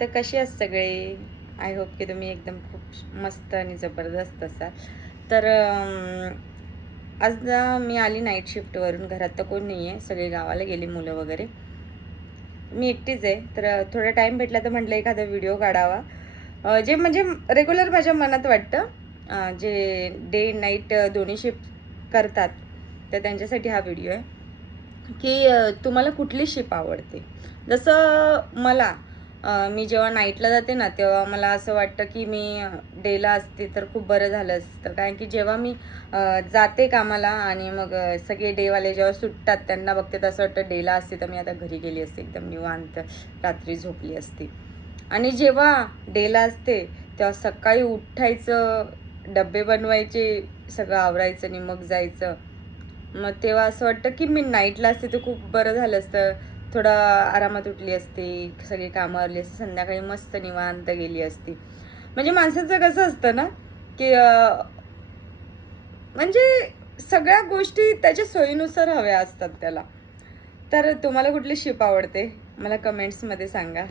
तर कसे आहेत सगळे? आय होप की तुम्ही एकदम खूप मस्त आणि जबरदस्त असाल. तर आज ना मी आली नाईट शिफ्टवरून. घरात तर कोण नाही आहे, सगळे गावाला गेली मुलं वगैरे. मी एकटीच आहे. तर थोडा टाईम भेटला तर म्हटलं एखादा व्हिडिओ काढावा. जे म्हणजे रेग्युलर माझ्या मनात वाटतं. जे डे नाईट दोन्ही शिफ्ट करतात, तर त्यांच्यासाठी हा व्हिडिओ आहे. की तुम्हाला कुठली शिप आवडते? जसं मला मी जेव्हा नाईटला जाते ना, तेव्हा मला असं वाटतं की मी डेला असते तर खूप बरं झालं असतं. कारण की जेव्हा मी जाते कामाला आणि मग सगळे डेवाले जेव्हा सुटतात त्यांना बघते, तर असं वाटतं डेला असते तर मी आता घरी गेली असते, एकदम निवांत रात्री झोपली असती. आणि जेव्हा डेला असते तेव्हा सकाळी उठायचं, डब्बे बनवायचे, सगळं आवरायचं आणि मग जायचं. मग तेव्हा असं वाटतं की मी नाईटला असते तर खूप बरं झालं असतं. थोडं आरामात उठली असती, सगळी कामं आवरली असती, संध्याकाळी मस्त निवांत गेली असती. म्हणजे माणसाचं कसं असतं ना, की म्हणजे सगळ्या गोष्टी त्याच्या सोयीनुसार हव्या असतात त्याला. तर तुम्हाला कुठली शिप आवडते? मला कमेंट्समध्ये सांगा.